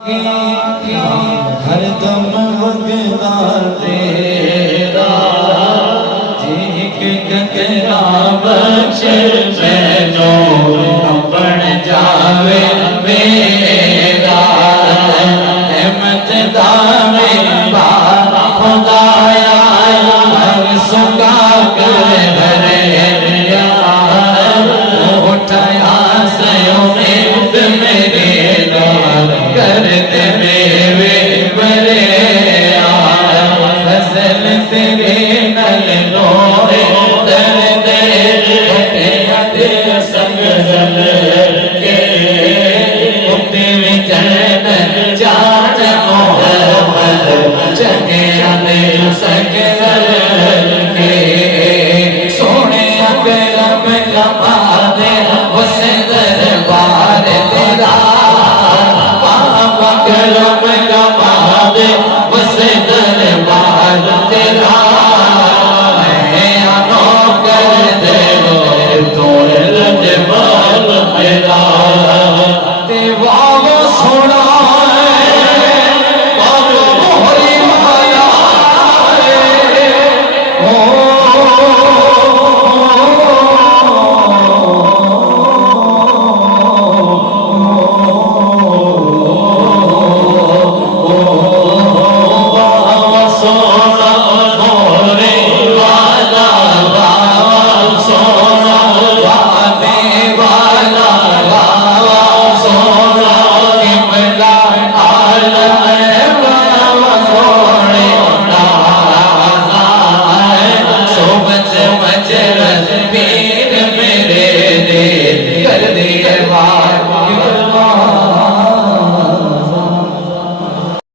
हर दम वगदा तेरा जी के तेरा बख्श मैनू बन जावे मेरा रहमत दावे बारा खुदाया हर सुका कर हरे यार उठाया से उम्मीद मेरे द्वार करते मेरे बरे फसल तेरे नल लोए दर्द दे संग जल के मुक्ति में जन्नत जान मोहम्मद जगे दे संग जल के सोने करम कमा दे उस दरबार तेरा करम कमा दे उस दरबार तेरा